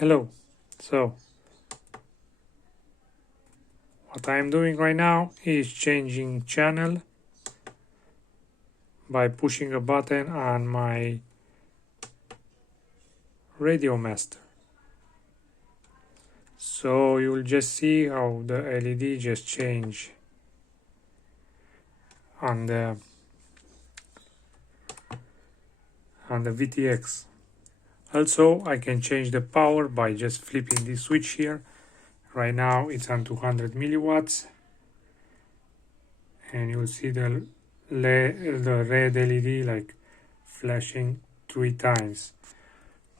Hello. So what I'm doing right now is changing channel by pushing a button on my radio master. So you will just see how the LED just change on the VTX. Also, I can change the power by just flipping this switch here. Right now it's on 200 milliwatts, and you'll see the red LED like flashing 3 times.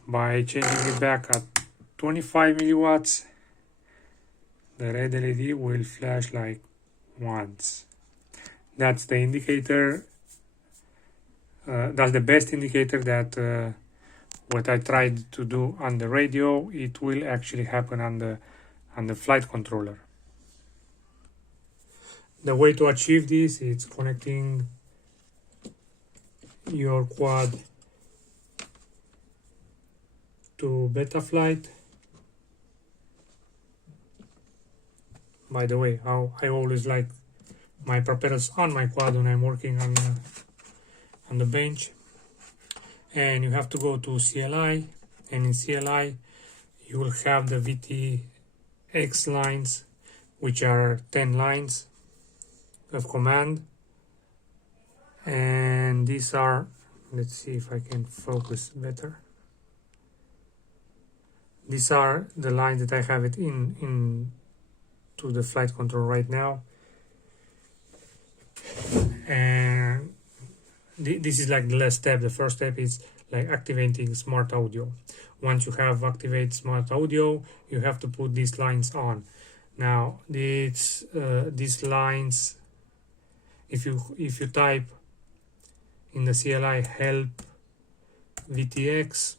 By changing it back at 25 milliwatts, the red LED will flash like once. That's the indicator. That's the best indicator that what I tried to do on the radio, it will actually happen on the flight controller. The way to achieve this is connecting your quad to Betaflight. By the way, how I always like my propellers on my quad when I'm working on the bench. And you have to go to CLI, and in CLI you will have the VTX lines, which are 10 lines of command, and these are, let's see if I can focus better. These are the lines that I have it in to the flight control right now, and this is like the last step. The first step is like activating smart audio. Once you have activated smart audio, you have to put these lines on. Now these lines, if you type in the CLI help VTX,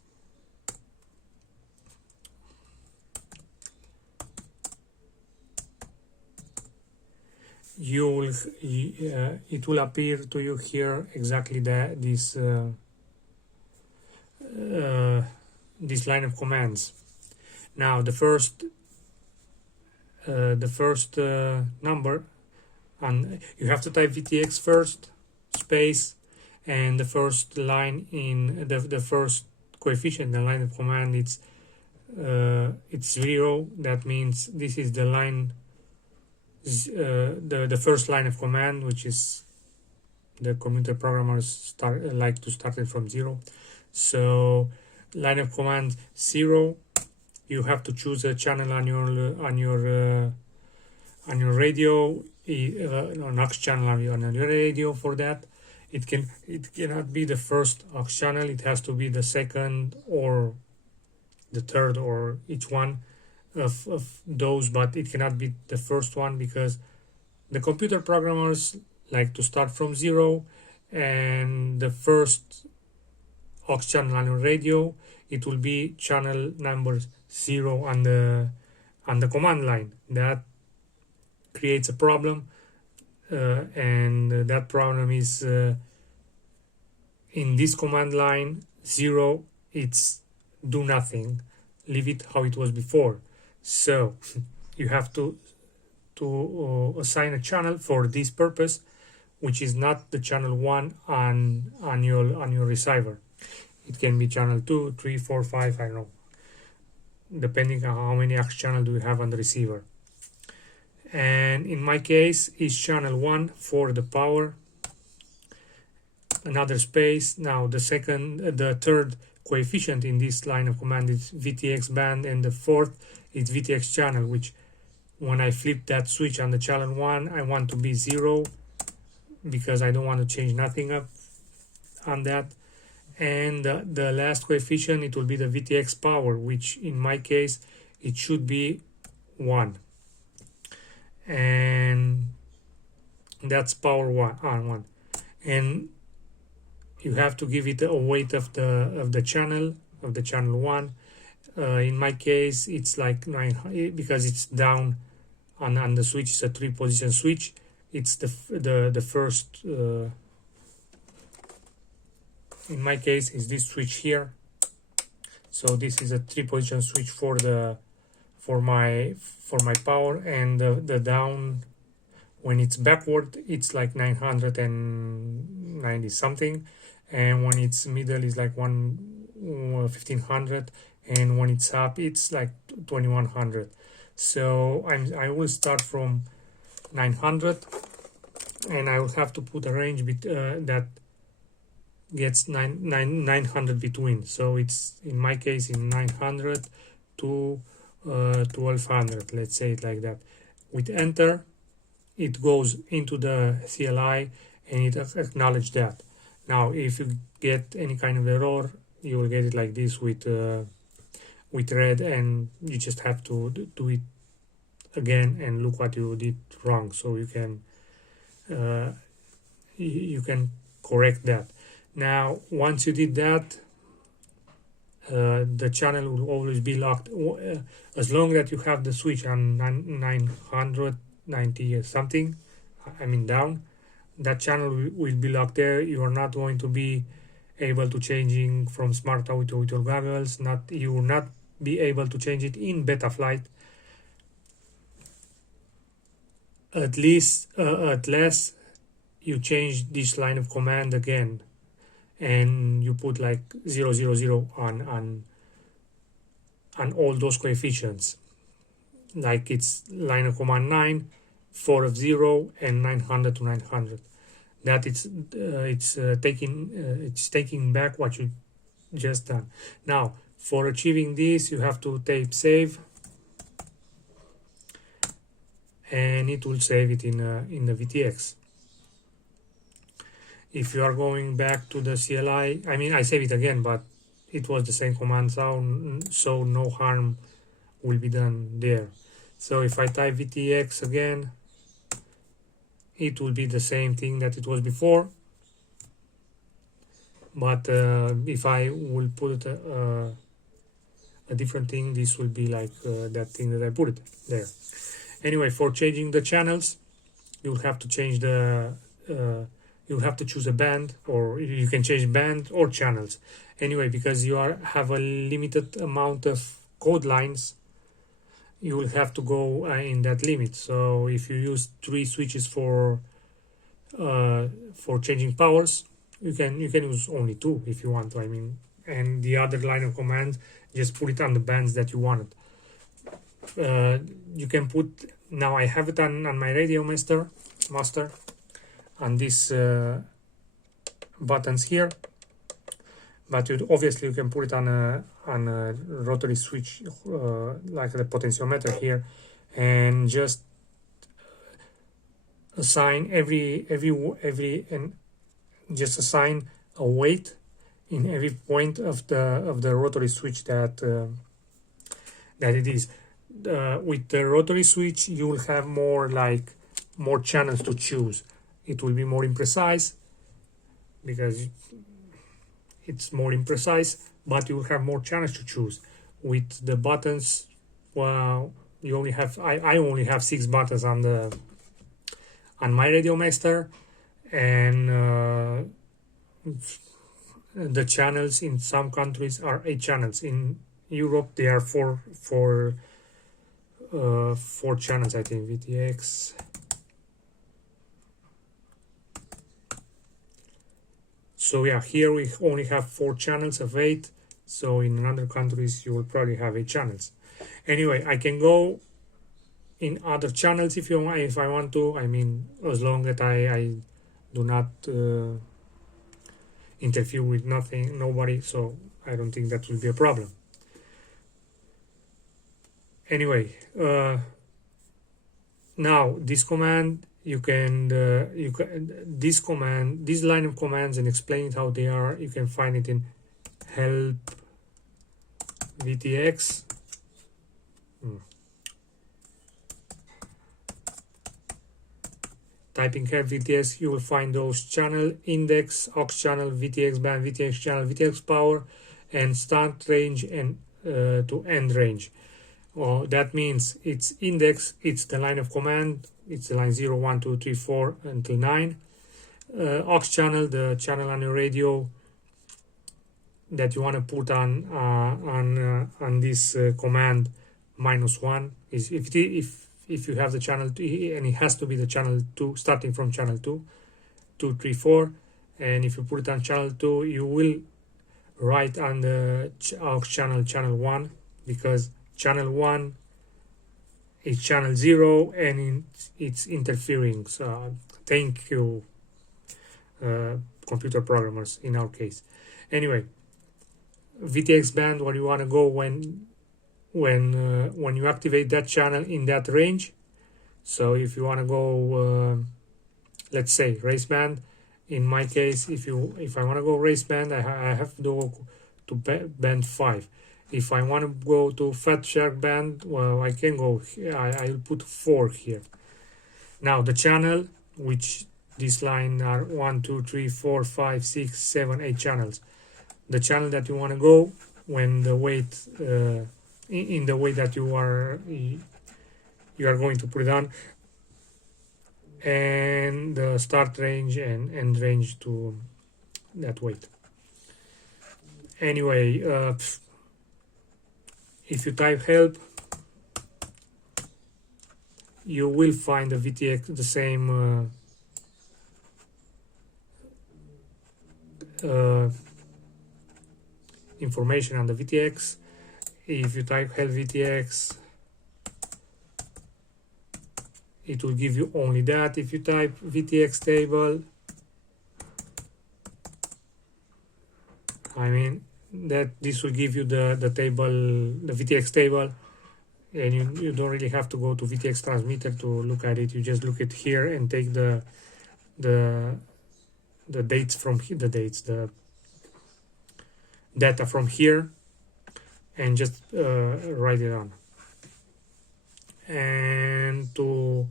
it will appear to you here exactly this line of commands. Now the first number, and you have to type VTX first, space, and the first line in the first coefficient, the line of command, it's 0. That means this is the line, the first line of command, which is the computer programmers like to start it from 0. So line of command 0, you have to choose a channel on your radio, an aux channel on your radio. For that, it cannot be the first aux channel. It has to be the second or the third, or each one of those, but it cannot be the first one, because the computer programmers like to start from 0, and the first aux channel on your radio, it will be channel number 0 on the command line. That creates a problem, and that problem is in this command line 0, it's do nothing, leave it how it was before. So you have to assign a channel for this purpose, which is not the channel 1 on your receiver. It can be channel 2, 3, 4, 5, I don't know, depending on how many aux channel do you have on the receiver. And in my case, is channel 1 for the power, another space. Now the third coefficient in this line of command is VTX band, and the fourth is VTX channel, which when I flip that switch on the channel 1, I want to be 0, because I don't want to change nothing up on that. And the last coefficient, it will be the VTX power, which in my case it should be 1, and that's power 1. And you have to give it a weight of the channel 1. In my case, it's like 9, because it's down on the switch. It's a 3-position switch. It's the first. In my case, is this switch here. So this is a 3-position switch for my power, and the down, when it's backward, it's like 990 something, and when it's middle is like 1500, and when it's up it's like 2100. So I will start from 900, and I will have to put a range that gets 900 between. So it's, in my case, in 900 to 1200, let's say it like that. With enter, it goes into the CLI and it acknowledges that. Now if you get any kind of error, you will get it like this with red, and you just have to do it again and look what you did wrong, so you can correct that. Now once you did that, the channel will always be locked as long as you have the switch on 990 something, I mean down. That channel will be locked there. You are not going to be able to changing from smart auto with your goggles. You will not be able to change it in Betaflight, unless you change this line of command again and you put like 000 on all those coefficients, like it's line of command 9, 4 of 0, and 900 to 900. That it's taking back what you just done. Now for achieving this, you have to tape save, and it will save it in the VTX. If you are going back to the CLI, I mean, I save it again, but it was the same command sound, so no harm will be done there. So if I type VTX again, it will be the same thing that it was before, but if I will put a different thing, this will be like that thing that I put it there. Anyway, for changing the channels, you'll have to change you'll have to choose a band, or you can change band or channels. Anyway, because you have a limited amount of code lines, you will have to go in that limit. So if you use 3 switches for changing powers, you can use only 2 if you want to. I mean, and the other line of command, just put it on the bands that you wanted. You can put, now I have it on my radio master on these buttons here, but obviously you can put it on a rotary switch like the potentiometer here, and just assign and just assign a weight in every point of the rotary switch that it is. With the rotary switch, you will have more channels to choose. It will be more imprecise because it's more imprecise, but you will have more channels to choose. With the buttons, well, you only have I only have 6 buttons on my radio master, and the channels in some countries are 8 channels. In Europe, they are 4 channels, I think. VTX. So yeah, here we only have 4 channels of 8. So in other countries, you will probably have 8 channels. Anyway, I can go in other channels if I want to. I mean, as long as I do not interfere with nobody. So I don't think that will be a problem. Anyway, now this command, this line of commands, and explain how they are, you can find it in help VTX. Typing help VTX, you will find those channel index, aux channel, VTX band, VTX channel, VTX power, and start range and to end range. That means it's index, it's the line of command, it's the line 0, 1, 2, 3, 4 until 9. Aux channel, the channel on your radio that you want to put on this command -1 is if you have the channel 2, and it has to be the channel 2 starting from channel 2, 2, 3, 4, and if you put it on channel 2, you will write on the aux channel 1, because channel 1 is channel 0 and it's interfering. So thank you, computer programmers in our case. Anyway, VTX band, where you want to go when you activate that channel in that range. So if you want to go, let's say race band, in my case, if I want to go race band, I have to go to band 5. If I want to go to Fat Shark band, well, I can go here. I'll put 4 here. Now the channel, which this line are 1, 2, 3, 4, 5, 6, 7, 8 channels. The channel that you want to go when the weight in the way that you are going to put it on, and the start range and end range to that weight. Anyway, if you type help, you will find the VTX, the same information on the VTX. If you type help VTX, it will give you only that. If you type VTX table, I mean that this will give you the table, the VTX table, and you don't really have to go to VTX transmitter to look at it. You just look at here and take the dates from the data from here, and just write it on. And to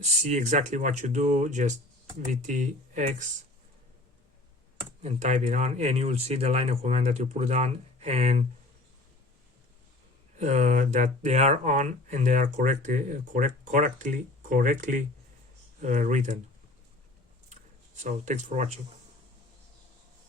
see exactly what you do, just VTX and type it on, and you will see the line of command that you put it on, and that they are on and they are correctly written. So thanks for watching.